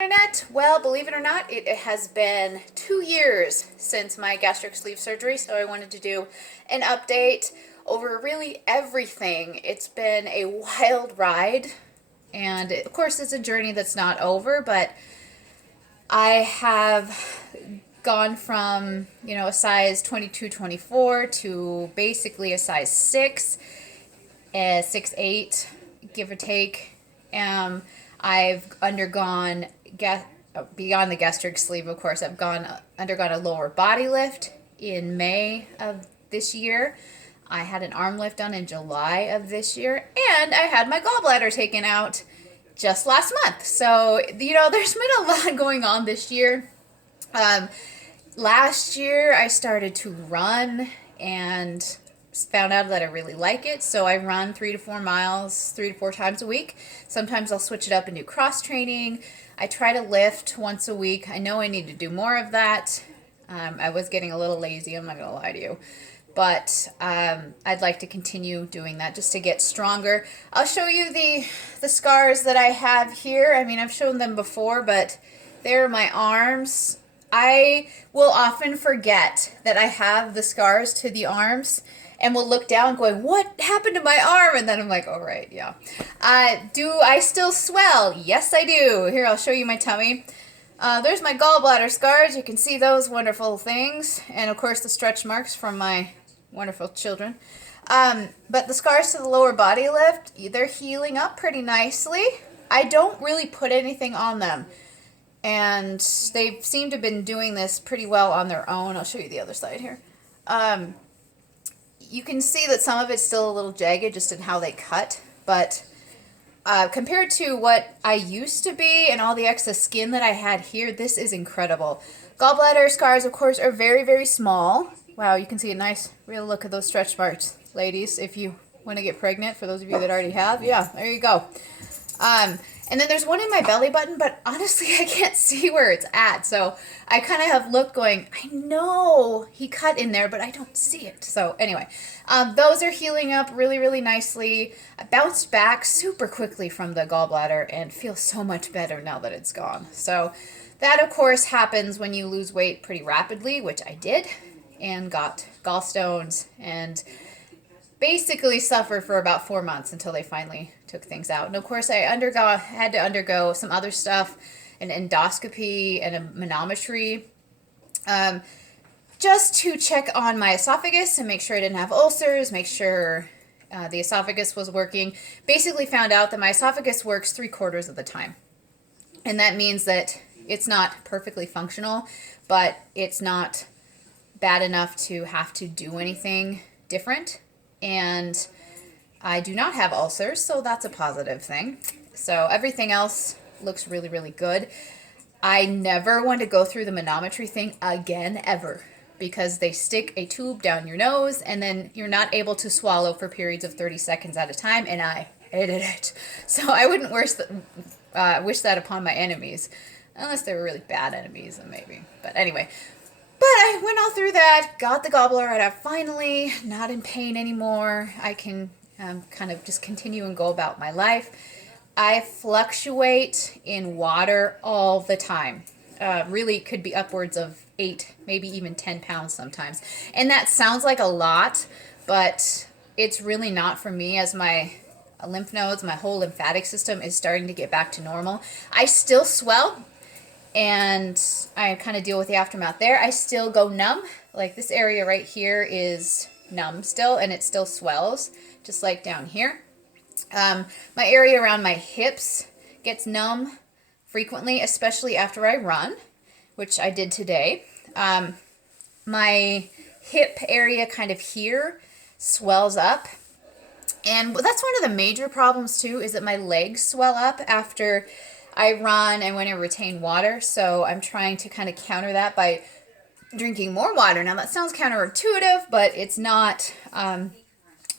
Internet. Well, believe it or not, it has been 2 years since my gastric sleeve surgery, so I wanted to do an update over really everything. It's been a wild ride, and of course, it's a journey that's not over, but I have gone from, a size 22, 24 to basically a size 6, 6'8", give or take. I've undergone beyond the gastric sleeve, of course. I've undergone a lower body lift in May of this year. I had an arm lift done in July of this year, and I had my gallbladder taken out just last month. So, there's been a lot going on this year. Um, Last year, I started to run and found out that I really like it. So I run 3 to 4 miles 3 to 4 times a week. Sometimes I'll switch it up and do cross training. I try to lift once a week. I know I need to do more of that. I was getting a little lazy, I'm not going to lie to you. But I'd like to continue doing that just to get stronger. I'll show you the scars that I have here. I mean, I've shown them before, but there are my arms. I will often forget that I have the scars to the arms and will look down going, what happened to my arm? And then I'm like, oh, right, yeah. Do I still swell? Yes, I do. Here, I'll show you my tummy. There's my gallbladder scars. You can see those wonderful things. And, of course, the stretch marks from my wonderful children. But the scars to the lower body lift, they're healing up pretty nicely. I don't really put anything on them. And they seem to have been doing this pretty well on their own. I'll show you the other side here. You can see that some of it's still a little jagged just in how they cut. But compared to what I used to be and all the excess skin that I had here, this is incredible. Gallbladder scars, of course, are very, very small. Wow, you can see a nice real look at those stretch marks, ladies, if you want to get pregnant, for those of you that already have. Yeah, there you go. And then there's one in my belly button, but honestly, I can't see where it's at. So I kind of have looked going, I know he cut in there, but I don't see it. So anyway, those are healing up really, really nicely. I bounced back super quickly from the gallbladder and feel so much better now that it's gone. So that, of course, happens when you lose weight pretty rapidly, which I did, and got gallstones and basically suffered for about 4 months until they finally took things out. And of course, I had to undergo some other stuff, an endoscopy and a manometry, just to check on my esophagus and make sure I didn't have ulcers, make sure the esophagus was working. Basically found out that my esophagus works 3/4 of the time. And that means that it's not perfectly functional, but it's not bad enough to have to do anything different. And I do not have ulcers, so that's a positive thing. So everything else looks really, really good. I never want to go through the manometry thing again, ever, because they stick a tube down your nose and then you're not able to swallow for periods of 30 seconds at a time, and I hated it. So I wouldn't wish that upon my enemies, unless they were really bad enemies, then maybe. But anyway. But I went all through that, got the gallbladder out finally, not in pain anymore. I can kind of just continue and go about my life. I fluctuate in water all the time. Really could be upwards of 8, maybe even 10 pounds sometimes. And that sounds like a lot, but it's really not for me, as my lymph nodes, my whole lymphatic system is starting to get back to normal. I still swell, and I kind of deal with the aftermath there. I still go numb. Like this area right here is numb still, and it still swells, just like down here. My area around my hips gets numb frequently, especially after I run, which I did today. My hip area kind of here swells up. And that's one of the major problems too, is that my legs swell up after I run and when I retain water. So I'm trying to kind of counter that by drinking more water. Now that sounds counterintuitive, but it's not.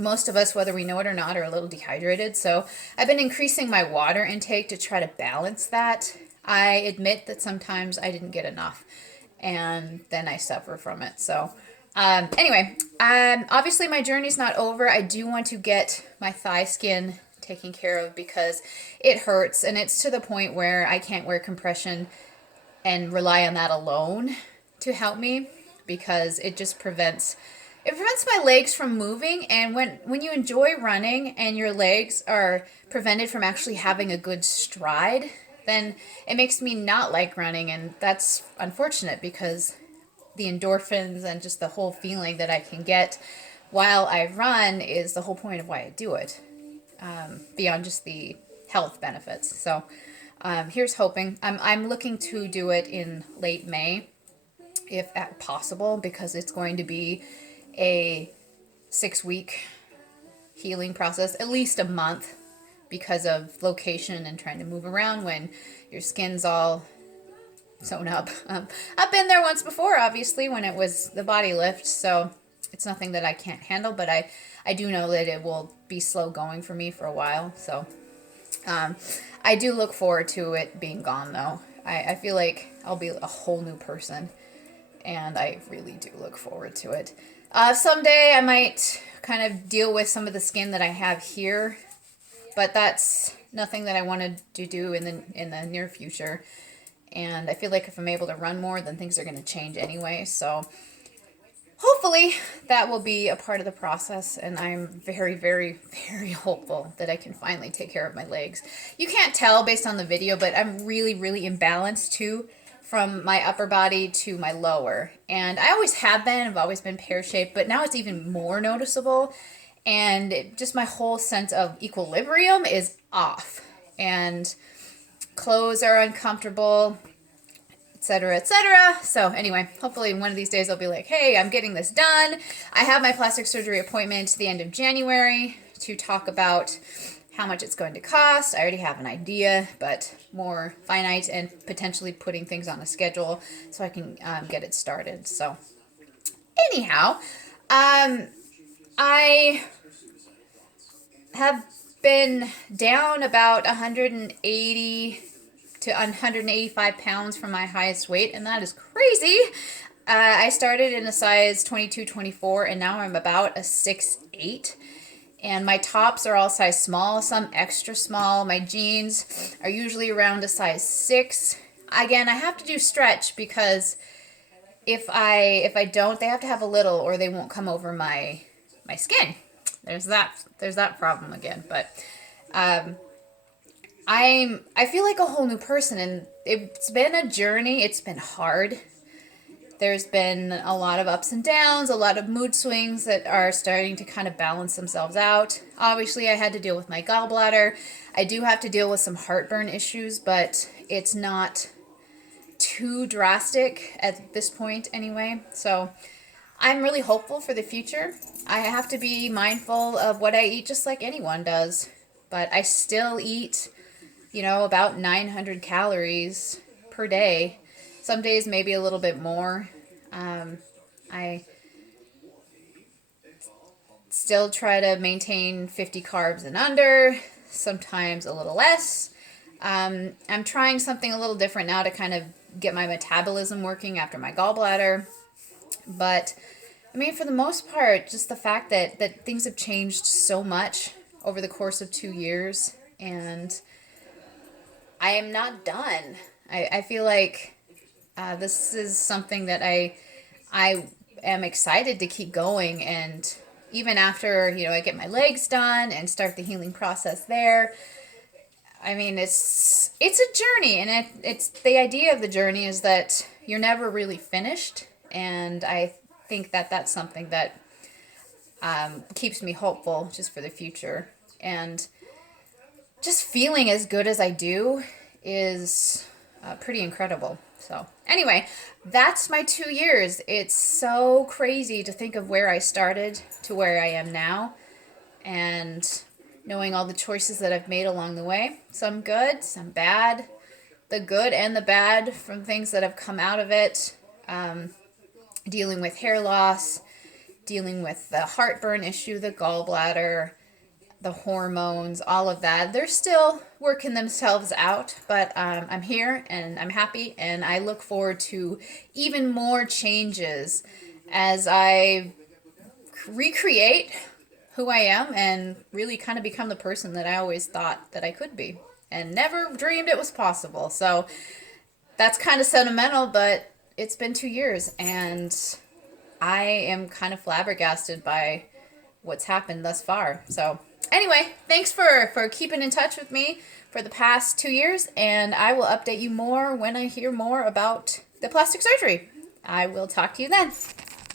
Most of us, whether we know it or not, are a little dehydrated. So I've been increasing my water intake to try to balance that. I admit that sometimes I didn't get enough, and then I suffer from it. So anyway, obviously my journey's not over. I do want to get my thigh skin taking care of because it hurts, and it's to the point where I can't wear compression and rely on that alone to help me, because it just prevents my legs from moving. And when you enjoy running and your legs are prevented from actually having a good stride, then it makes me not like running, and that's unfortunate because the endorphins and just the whole feeling that I can get while I run is the whole point of why I do it, beyond just the health benefits. So here's hoping. I'm looking to do it in late May, if possible, because it's going to be a 6-week healing process, at least a month, because of location and trying to move around when your skin's all sewn up. I've been there once before, obviously, when it was the body lift, so it's nothing that I can't handle, but I do know that it will be slow going for me for a while. So I do look forward to it being gone, though. I feel like I'll be a whole new person, and I really do look forward to it. Someday I might kind of deal with some of the skin that I have here, but that's nothing that I wanted to do in the near future. And I feel like if I'm able to run more, then things are going to change anyway. So hopefully that will be a part of the process, and I'm very, very, very hopeful that I can finally take care of my legs. You can't tell based on the video, but I'm really, really imbalanced too, from my upper body to my lower. And I always have been, I've always been pear-shaped, but now it's even more noticeable. And just my whole sense of equilibrium is off. And clothes are uncomfortable, etc., etc. So anyway, hopefully one of these days I'll be like, hey, I'm getting this done. I have my plastic surgery appointment the end of January to talk about how much it's going to cost. I already have an idea, but more finite, and potentially putting things on a schedule so I can get it started. So anyhow, I have been down about 180 to 185 pounds from my highest weight, and that is crazy. I started in a size 22, 24, and now I'm about a 6'8". And my tops are all size small, some extra small. My jeans are usually around a size 6. Again, I have to do stretch because if I don't, they have to have a little, or they won't come over my skin. There's that problem again. But I feel like a whole new person, and it's been a journey. It's been hard. There's been a lot of ups and downs, a lot of mood swings that are starting to kind of balance themselves out. Obviously, I had to deal with my gallbladder. I do have to deal with some heartburn issues, but it's not too drastic at this point anyway. So I'm really hopeful for the future. I have to be mindful of what I eat, just like anyone does. But I still eat, about 900 calories per day. Some days maybe a little bit more. I still try to maintain 50 carbs and under, sometimes a little less. I'm trying something a little different now to kind of get my metabolism working after my gallbladder. But, for the most part, just the fact that things have changed so much over the course of 2 years, and I am not done. I feel like this is something that I am excited to keep going, and even after I get my legs done and start the healing process there, it's a journey, and it's the idea of the journey is that you're never really finished, and I think that that's something that keeps me hopeful just for the future. And just feeling as good as I do is pretty incredible. So anyway, that's my 2 years. It's so crazy to think of where I started to where I am now, and knowing all the choices that I've made along the way. Some good, some bad. The good and the bad from things that have come out of it. Dealing with hair loss, dealing with the heartburn issue, the gallbladder, the hormones, all of that. They're still working themselves out, but I'm here and I'm happy, and I look forward to even more changes as I recreate who I am and really kind of become the person that I always thought that I could be and never dreamed it was possible. So that's kind of sentimental, but it's been 2 years and I am kind of flabbergasted by what's happened thus far. So anyway, thanks for keeping in touch with me for the past 2 years, and I will update you more when I hear more about the plastic surgery. I will talk to you then.